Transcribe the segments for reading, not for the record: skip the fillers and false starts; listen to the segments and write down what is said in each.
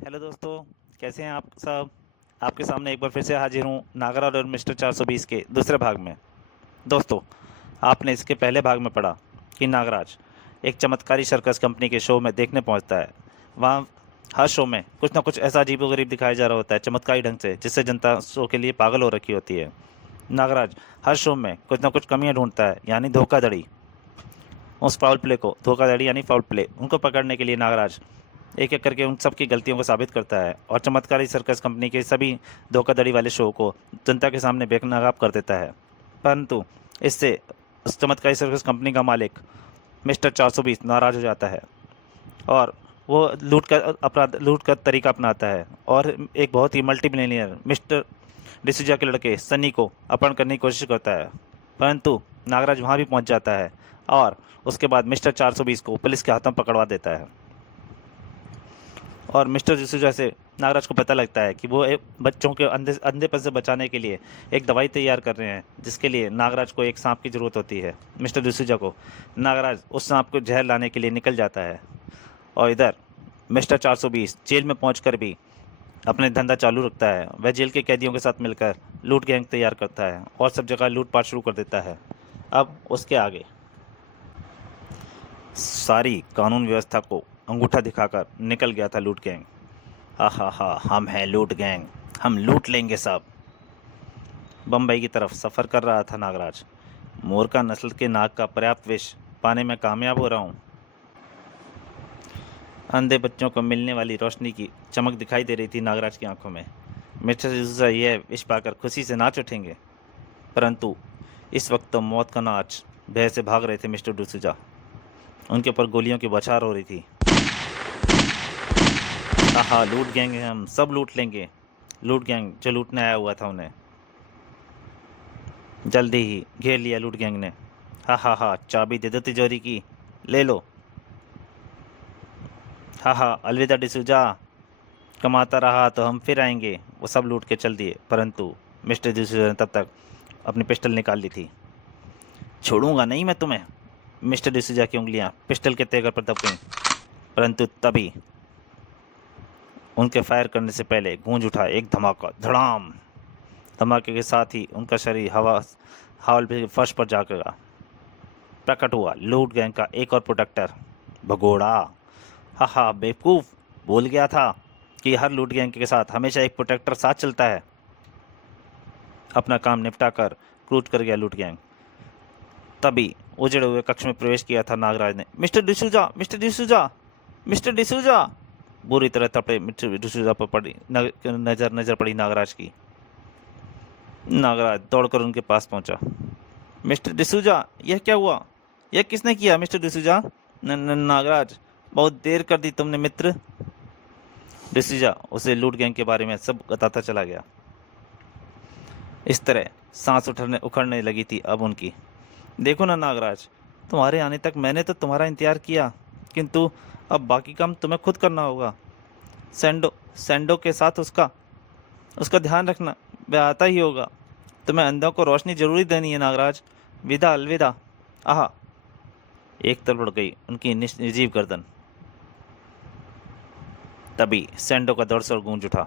Hello दोस्तों, कैसे हैं आप सब। आपके सामने एक बार फिर से हाजिर हूँ नागराज और मिस्टर 420 के दूसरे भाग में। दोस्तों, आपने इसके पहले भाग में पढ़ा कि नागराज एक चमत्कारी सर्कस कंपनी के शो में देखने पहुंचता है। वहाँ हर शो में कुछ ना कुछ ऐसा अजीबोगरीब दिखाया जा रहा होता है चमत्कारी ढंग से, जिससे जनता शो के लिए पागल हो रखी होती है। नागराज हर शो में कुछ ना कुछ कमियां ढूंढता है, यानी धोखाधड़ी। उस फाउल प्ले को धोखाधड़ी यानी फाउल प्ले उनको पकड़ने के लिए नागराज एक एक करके उन सब की गलतियों को साबित करता है और चमत्कारी सर्कस कंपनी के सभी धोखाधड़ी वाले शो को जनता के सामने बेनकाब कर देता है। परंतु इससे उस चमत्कारी सर्कस कंपनी का मालिक मिस्टर 420 नाराज हो जाता है और वो लूट का तरीका अपनाता है और एक बहुत ही मल्टी मिलियनियर मिस्टर डिसूजा के लड़के सनी को अपहरण करने की कोशिश करता है। परंतु नागराज वहाँ भी पहुँच जाता है और उसके बाद मिस्टर 420 को पुलिस के हाथों पकड़वा देता है। और मिस्टर डिसूजा से नागराज को पता लगता है कि वो एक बच्चों के अंधेपन से बचाने के लिए एक दवाई तैयार कर रहे हैं, जिसके लिए नागराज को एक सांप की ज़रूरत होती है। मिस्टर डिसूजा को नागराज उस सांप को जहर लाने के लिए निकल जाता है और इधर मिस्टर 420 जेल में पहुंचकर भी अपने धंधा चालू रखता है। वह जेल के कैदियों के साथ मिलकर लूट गैंग तैयार करता है और सब जगह लूटपाट शुरू कर देता है। अब उसके आगे सारी कानून व्यवस्था को अंगूठा दिखाकर निकल गया था लूट गैंग। हा हा हा, हम हैं लूट गैंग, हम लूट लेंगे सब। बम्बई की तरफ सफ़र कर रहा था नागराज। मोरका नस्ल के नाग का पर्याप्त विष पाने में कामयाब हो रहा हूँ। अंधे बच्चों को मिलने वाली रोशनी की चमक दिखाई दे रही थी नागराज की आंखों में। मिस्टर डिसूजा यह विष पाकर खुशी से नाच उठेंगे, परंतु इस वक्त तो मौत का नाच भय से भाग रहे थे मिस्टर डिसूजा। उनके ऊपर गोलियों की बौछार हो रही थी। आहा, लूट गैंग है, हम सब लूट लेंगे। लूट गैंग जो लूटने आया हुआ था उन्हें जल्दी ही घेर लिया लूट गैंग ने। हा हा हा, चाबी दे दो तिजोरी की, ले लो। हा हा, अलविदा डिसूजा, कमाता रहा तो हम फिर आएंगे। वो सब लूट के चल दिए, परंतु मिस्टर डिसूजा ने तब तक अपनी पिस्टल निकाल ली थी। छोड़ूंगा नहीं मैं तुम्हें। मिस्टर डिसूजा की उंगलियां पिस्टल के तेवर पर दब गईं, परंतु तभी उनके फायर करने से पहले गूंज उठा एक धमाका, धड़ाम। धमाके के साथ ही उनका शरीर हॉल पे फर्श पर जा गिरा। प्रकट हुआ लूट गैंग का एक और प्रोटेक्टर, भगोड़ा। हा हा, बेवकूफ़, भूल गया था कि हर लूट गैंग के साथ हमेशा एक प्रोटेक्टर साथ चलता है। अपना काम निपटा कर क्रूज कर गया लूट गैंग। तभी उजड़े हुए कक्ष में प्रवेश किया था नागराज ने। Mister D'Souza, mister D'Souza, mister D'Souza. बुरी तरह तपड़े मिस्टर डिसूजा पर पड़ी नजर पड़ी नागराज की। नागराज दौड़कर उनके पास पहुंचा। मिस्टर डिसूजा, यह क्या हुआ? यह किसने किया मिस्टर डिसूजा? नागराज, बहुत देर कर दी तुमने मित्र। डिसूजा उसे लूट गैंग के बारे में सब बताता चला गया। इस तरह सांस उखड़ने लगी थी अब उनकी। देखो ना नागराज, तुम्हारे आने तक मैंने तो तुम्हारा इंतजार किया, किंतु अब बाकी काम तुम्हें खुद करना होगा। सैंडो सैंडो के साथ उसका उसका ध्यान रखना, वह आता ही होगा। तुम्हें अंधों को रोशनी जरूरी देनी है नागराज। विदा, अलविदा। आहा, एक तरफ उड़ गई उनकी निर्जीव गर्दन। तभी सैंडो का दौड़ से गूंज उठा।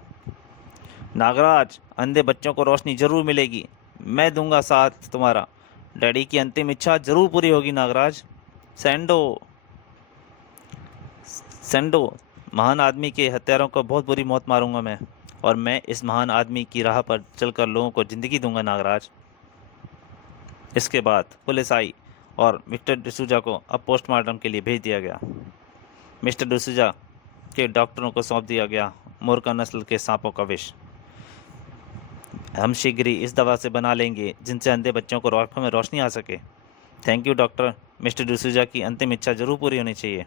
नागराज, अंधे बच्चों को रोशनी जरूर मिलेगी, मैं दूंगा साथ तुम्हारा। डैडी की अंतिम इच्छा जरूर पूरी होगी नागराज। सैंडो सैंडो, महान आदमी के हत्यारों को बहुत बुरी मौत मारूंगा मैं, और मैं इस महान आदमी की राह पर चलकर लोगों को जिंदगी दूंगा नागराज। इसके बाद पुलिस आई और मिस्टर डिसूजा को अब पोस्टमार्टम के लिए भेज दिया गया। मिस्टर डिसूजा के डॉक्टरों को सौंप दिया गया मोरका नस्ल के सांपों का विष। हम शीघ्र ही इस दवा से बना लेंगे जिनसे अंधे बच्चों को आंखों में रोशनी आ सके। Thank you doctor, mister D'Souza की अंतिम इच्छा जरूर पूरी होनी चाहिए।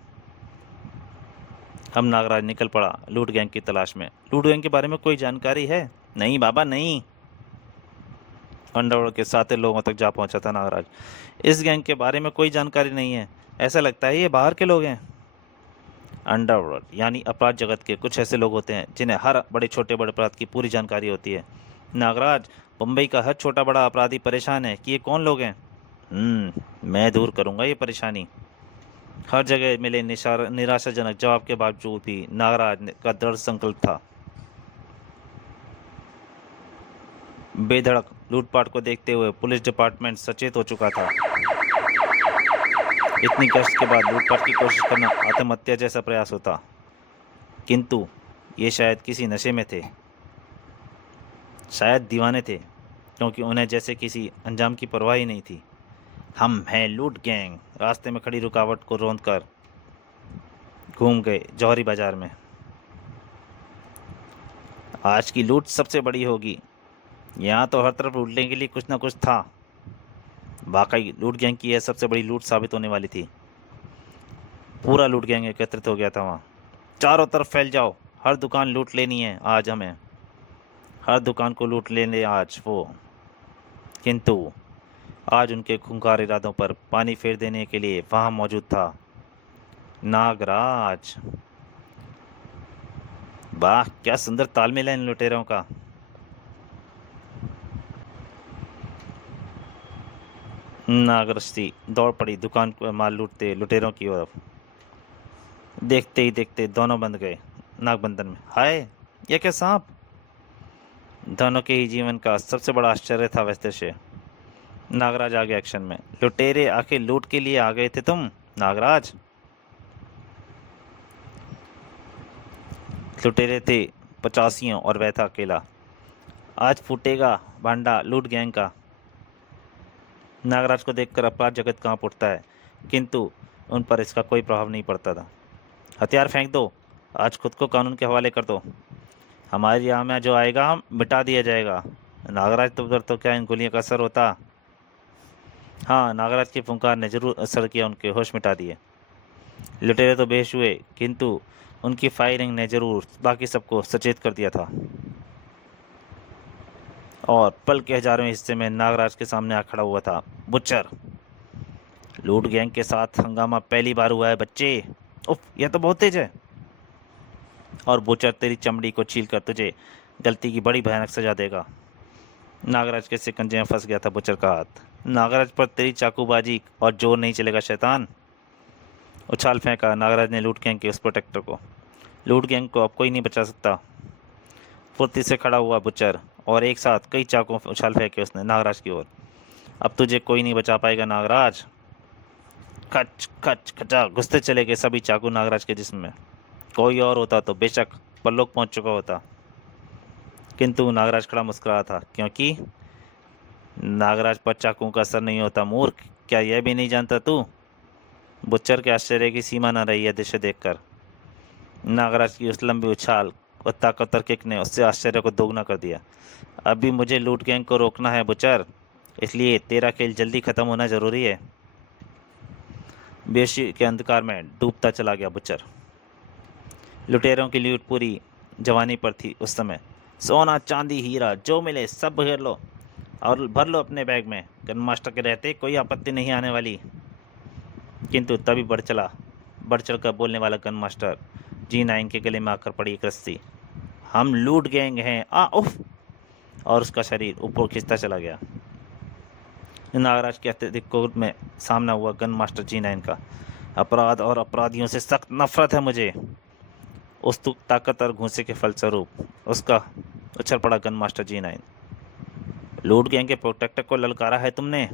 हम नागराज निकल पड़ा लूट गैंग की तलाश में। लूट गैंग के बारे में कोई जानकारी है? नहीं बाबा, नहीं। अंडरवर्ल्ड के सारे लोगों तक जा पहुंचा था नागराज। इस गैंग के बारे में कोई जानकारी नहीं है, ऐसा लगता है ये बाहर के लोग हैं। अंडरवर्ल्ड यानी अपराध जगत के कुछ ऐसे लोग होते हैं जिन्हें हर बड़े छोटे बड़े अपराध की पूरी जानकारी होती है। नागराज, मुंबई का हर छोटा बड़ा अपराधी परेशान है कि ये कौन लोग हैं। मैं दूर करूंगा ये परेशानी। हर जगह मिले निराशाजनक जवाब के बावजूद भी नागराज का दृढ़ संकल्प था। बेधड़क लूटपाट को देखते हुए पुलिस डिपार्टमेंट सचेत हो चुका था। इतनी गश्त के बाद लूटपाट की कोशिश करना आत्महत्या जैसा प्रयास होता, किंतु ये शायद किसी नशे में थे, शायद दीवाने थे, क्योंकि उन्हें जैसे किसी अंजाम की परवाह ही नहीं थी। हम हैं लूट गैंग, रास्ते में खड़ी रुकावट को रौंद कर घूम गए जौहरी बाजार में। आज की लूट सबसे बड़ी होगी, यहाँ तो हर तरफ लूटने के लिए कुछ ना कुछ था। वाकई लूट गैंग की यह सबसे बड़ी लूट साबित होने वाली थी। पूरा लूट गैंग एकत्रित हो गया था वहाँ। चारों तरफ फैल जाओ, हर दुकान लूट लेनी है आज हमें, हर दुकान को लूट लेने आज वो। किंतु आज उनके खूंखार इरादों पर पानी फेर देने के लिए वहाँ मौजूद था नागराज। वाह, क्या सुंदर तालमेल है इन लुटेरों का। नागरश्री दौड़ पड़ी दुकान को माल लूटते लुटेरों की ओर। देखते ही देखते दोनों बंध गए नागबंधन में। हाय, ये क्या सांप! दोनों के ही जीवन का सबसे बड़ा आश्चर्य था वैसे से। नागराज आ गया एक्शन में। लुटेरे आके लूट के लिए आ गए थे तुम नागराज? लुटेरे थे 85 और वह था अकेला। आज फूटेगा भांडा लूट गैंग का। नागराज को देखकर अपराध जगत कांप उठता है, किंतु उन पर इसका कोई प्रभाव नहीं पड़ता था। हथियार फेंक दो, आज खुद को कानून के हवाले कर दो। हमारी राह में जो आएगा हम मिटा दिया जाएगा। नागराज तो उधर तो क्या इन गोलियों का असर होता। हाँ, नागराज की फुंकार ने जरूर असर किया, उनके होश मिटा दिए। लुटेरे तो बेहोश हुए, किंतु उनकी फायरिंग ने जरूर बाकी सबको सचेत कर दिया था। और पल के हजारों हिस्से में नागराज के सामने आ खड़ा हुआ था बुच्चर। लूट गैंग के साथ हंगामा पहली बार हुआ है बच्चे। उफ, यह तो बहुत तेज है। और बुच्चर तेरी चमड़ी को छील कर तुझे गलती की बड़ी भयानक सजा देगा। नागराज के शिकंजे में फंस गया था बुच्चर का हाथ। नागराज पर तेरी चाकूबाजी और जोर नहीं चलेगा शैतान। उछाल फेंका नागराज ने लूट गैंग के उस प्रोटेक्टर को। लूट गैंग को अब कोई नहीं बचा सकता। फुर्ती से खड़ा हुआ बुच्चर और एक साथ कई चाकों उछाल फेंके उसने नागराज की ओर। अब तुझे कोई नहीं बचा पाएगा नागराज। खच खच खचा घुसते चले गए सभी चाकू नागराज के जिस्म में। कोई और होता तो बेशक परलोक पहुंच चुका होता, किंतु नागराज खड़ा मुस्कुरा था, क्योंकि नागराज पर चाकुओं का असर नहीं होता। मूर्ख, क्या यह भी नहीं जानता तू? बुच्चर के आश्चर्य की सीमा न रही है दृश्य देखकर। नागराज की उस लंबी उछाल और ताकतवर किक ने उससे आश्चर्य को दोगुना कर दिया। अभी मुझे लूट गैंग को रोकना है बुच्चर, इसलिए तेरा खेल जल्दी खत्म होना जरूरी है। बेहोशी के अंधकार में डूबता चला गया बुच्चर। लुटेरों की लूट पूरी जवानी पर थी उस समय। सोना चांदी हीरा जो मिले सब घेर लो और भर लो अपने बैग में। गन मास्टर के रहते कोई आपत्ति नहीं आने वाली। किंतु तभी बढ़ चढ़ कर बोलने वाला गन मास्टर G9 के गले में आकर पड़ी एक रस्सी। हम लूट गैंग हैं, आ उफ! और उसका शरीर ऊपर खिंचता चला गया। नागराज के अत्यधिक क्रोध में सामना हुआ गन मास्टर G9 का। अपराध और अपराधियों से सख्त नफरत है मुझे। उस ताकत और घूंसे के फलस्वरूप उसका उछल पड़ा गन मास्टर G9। लूट गैंग के प्रोटेक्टर को ललकारा है तुमने,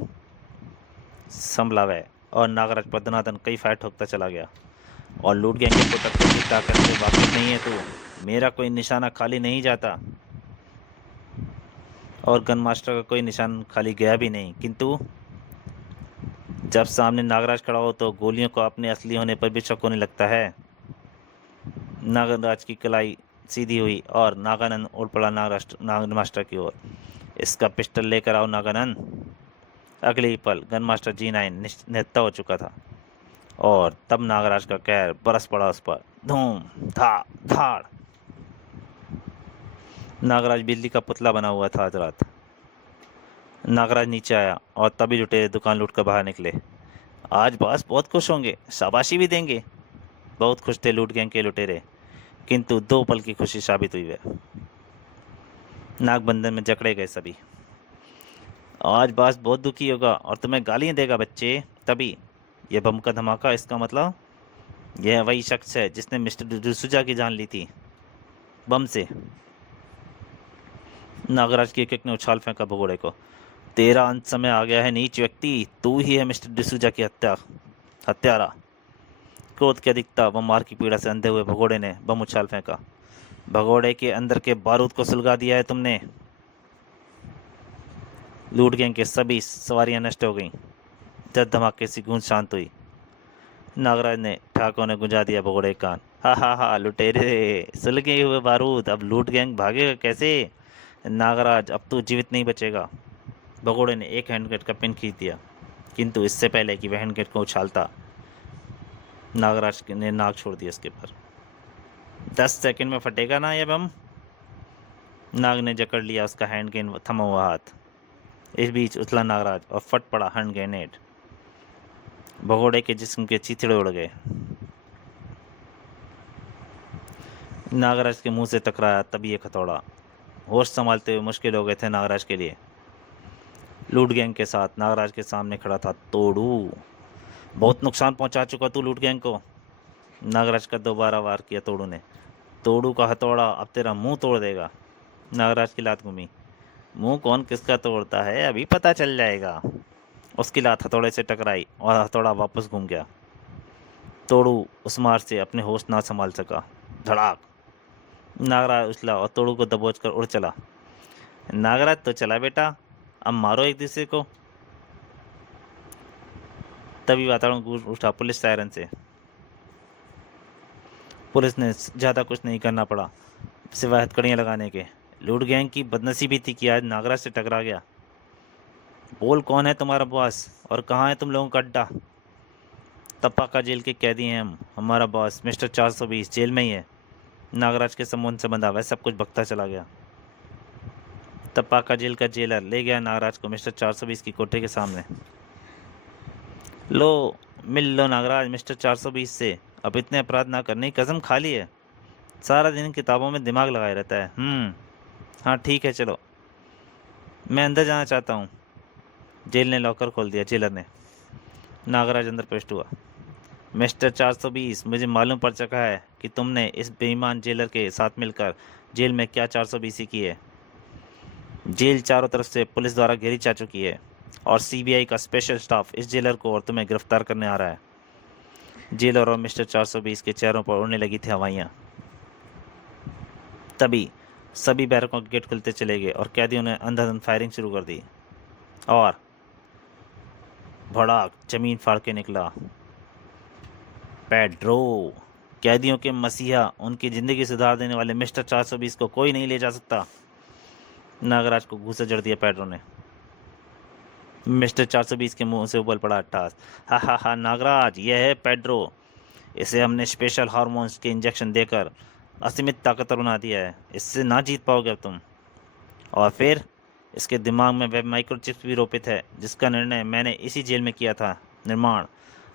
संभला वह, और नागराज पर दनादन कई फायर ठोकता चला गया। और लूट गैंग के प्रोटेक्टर की ताकत से वाकिफ नहीं है तू। मेरा कोई निशाना खाली नहीं जाता, और गन मास्टर का कोई निशान खाली गया भी नहीं। किंतु जब सामने नागराज खड़ा हो तो गोलियों को अपने असली होने पर भी शक होने लगता है। नागराज की कलाई सीधी हुई और नागानंद उड़ पड़ा नाग मास्टर की ओर। इसका पिस्टल लेकर आओ नागानंद। अगले ही पल गन मास्टर G9 निहत्था हो चुका था और तब नागराज का कहर बरस पड़ा उस पर। धूम धा धाड़। नागराज बिजली का पुतला बना हुआ था आज रात। नागराज नीचे आया और तभी लुटेरे दुकान लूट कर बाहर निकले। आज बॉस बहुत खुश होंगे, शाबाशी भी देंगे। बहुत खुश थे लूट गैंग के लुटेरे, किंतु 2 पल की खुशी साबित हुई वे। नागबंधन में जकड़े गए सभी। आज बॉस बहुत दुखी होगा और तुम्हें गालियां देगा बच्चे। तभी ये बम का धमाका, इसका मतलब यह वही शख्स है जिसने मिस्टर डिसूजा की जान ली थी बम से। नागराज की एक ने उछाल फेंका भगोड़े को। तेरा अंत समय आ गया है नीच व्यक्ति, तू ही है मिस्टर डिसूजा की हत्यारा। क्रोध के अधिकता व मार की पीड़ा से अंधे हुए भगोड़े ने बम उछाल फेंका। भगोड़े के अंदर के बारूद को सुलगा दिया है तुमने। लूट गैंग के सभी सवारियां नष्ट हो गईं। जब धमाके से गूंज शांत हुई, नागराज ने ठाकुर ने गुंजा दिया भगोड़े कान। हा हा हा, लुटेरे, सुलगे हुए बारूद, अब लूट गैंग भागेगा कैसे? नागराज, अब तू जीवित नहीं बचेगा। भगोड़े ने एक हैंडगेट का पिन खींच दिया, किंतु इससे पहले कि वह हैंडगेट को उछालता, नागराज ने नाक छोड़ दिया उसके पर। 10 सेकंड में फटेगा ना यह बम? नाग ने जकड़ लिया उसका हैंड ग्रेनेड थमा हुआ हाथ। इस बीच उछला नागराज और फट पड़ा हैंड ग्रेनेड। भगोड़े के जिस्म के चीथड़े उड़ गए। नागराज के मुंह से टकराया तभी एक हथौड़ा। होश संभालते हुए मुश्किल हो गए थे नागराज के लिए। लूट गैंग के साथ नागराज के सामने खड़ा था तोड़ू। बहुत नुकसान पहुंचा चुका तू लूट गैंग को। नागराज का दोबारा वार किया तोड़ू ने। तोड़ू का हथौड़ा अब तेरा मुंह तोड़ देगा। नागराज की लात घूमी। मुंह कौन किसका तोड़ता है अभी पता चल जाएगा। उसकी लात हथौड़े से टकराई और हथौड़ा वापस घूम गया। तोड़ू उस मार से अपने होश ना संभाल सका। धड़ाक, नागराज उछला और तोड़ू को दबोच कर उड़ चला। नागराज तो चला बेटा, अब मारो एक दूसरे को। तभी वातावरण गूंज उठा पुलिस सायरन से। पुलिस ने ज़्यादा कुछ नहीं करना पड़ा सिवाय हथकड़ियाँ लगाने के। लूट गैंग की बदनसीबी थी कि आज नागराज से टकरा गया। बोल, कौन है तुम्हारा बॉस और कहाँ है तुम लोगों का अड्डा? तपाका जेल के कैदी हैं हम। हमारा बॉस मिस्टर 420 जेल में ही है। नागराज के संबंध से बंधा वह सब कुछ बकता चला गया। तपाका जेल का जेलर ले गया नागराज को मिस्टर 420 की कोठरी के सामने। लो, मिल लो नागराज मिस्टर 420 से। अब इतने अपराध ना करने की कसम खा ली है। सारा दिन किताबों में दिमाग लगाए रहता है। हाँ ठीक है, चलो मैं अंदर जाना चाहता हूँ। जेल ने लॉकर खोल दिया। जेलर ने। नागराज अंदर प्रविष्ट हुआ। मिस्टर 420, मुझे मालूम पड़ चुका है कि तुमने इस बेईमान जेलर के साथ मिलकर जेल में क्या 420 की है। जेल चारों तरफ से पुलिस द्वारा घेरी जा चुकी है और सीबीआई का स्पेशल स्टाफ इस जेलर को और तुम्हें गिरफ्तार करने आ रहा है। जेलर और मिस्टर 420 के चेहरों पर उड़ने लगी थी हवाइयाँ। तभी सभी बैरकों के गेट खुलते चले गए और कैदियों ने अंधाधुंध फायरिंग शुरू कर दी। और भड़ाक, जमीन फाड़ के निकला पेड्रो। कैदियों के मसीहा, उनकी ज़िंदगी सुधार देने वाले मिस्टर 420 को कोई नहीं ले जा सकता। नागराज को घूंसे जड़ दिया पेड्रो ने। मिस्टर 420 के मुंह से उबल पड़ा अट्ठास। हा हा हा, नागराज, यह है पेड्रो। इसे हमने स्पेशल हार्मोन्स के इंजेक्शन देकर असीमित ताकतवर बना दिया है। इससे ना जीत पाओगे अब तुम। और फिर इसके दिमाग में वेब माइक्रोचिप्स भी रोपित है, जिसका निर्णय मैंने इसी जेल में किया था निर्माण,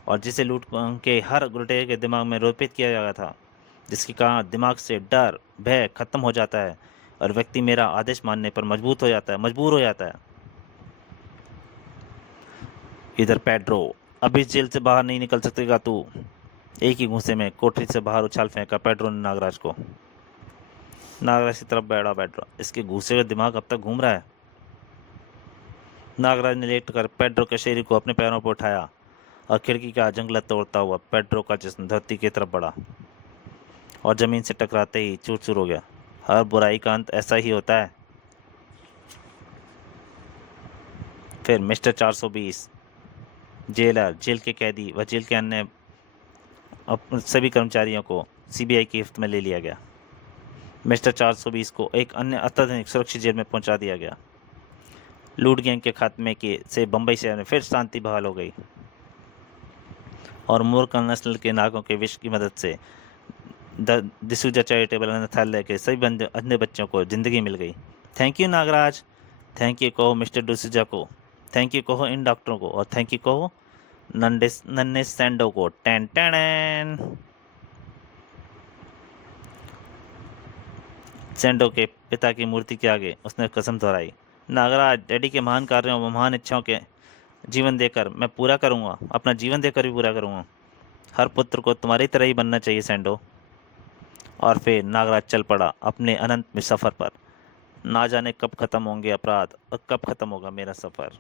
और जिसे लूट के हर गुर्टे के दिमाग में रोपित किया गया था, जिसके कारण दिमाग से डर भय खत्म हो जाता है और व्यक्ति मेरा आदेश मानने पर मजबूर हो जाता है। इधर पेड्रो, अब इस जेल से बाहर नहीं निकल सकेगा तू। एक ही घूंसे में कोठरी से बाहर उछाल फेंका पेड्रो ने नागराज को। नागराज की तरफ बैठा पेड्रो। इसके घूसे का दिमाग अब तक घूम रहा है। नागराज ने लेट कर पेड्रो के शरीर को अपने पैरों पर उठाया और खिड़की का जंगला तोड़ता हुआ पेड्रो का जिस्म धरती की तरफ बढ़ा और जमीन से टकराते ही चूर चूर हो गया। हर बुराई का अंत ऐसा ही होता है। फिर मिस्टर 420, जेलर, जेल के कैदी व जेल के अन्य सभी कर्मचारियों को सीबीआई की गिरफ्त में ले लिया गया। मिस्टर 420 को एक अन्य अत्याधुनिक सुरक्षित जेल में पहुंचा दिया गया। लूट गैंग के खात्मे के से बम्बई शहर में फिर शांति बहाल हो गई और मूर्खा नस्ल के नागों के विष की मदद से डिसूजा चैरिटेबल अनाथालय के सभी अंधे बच्चों को जिंदगी मिल गई। Thank you Nagraj. Thank you कहो मिस्टर डिसूजा को। थैंक यू कहो इन डॉक्टरों को। और थैंक यू कहो नन्हे सैंडो को। Tan tan. सैंडो के पिता की मूर्ति के आगे उसने कसम दोहराई। नागराज, डैडी के महान कार्यों व महान इच्छाओं के जीवन देकर मैं पूरा करूँगा, अपना जीवन देकर भी पूरा करूँगा। हर पुत्र को तुम्हारी तरह ही बनना चाहिए सैंडो। और फिर नागराज चल पड़ा अपने अनंत में सफ़र पर। ना जाने कब ख़त्म होंगे अपराध और कब ख़त्म होगा मेरा सफ़र।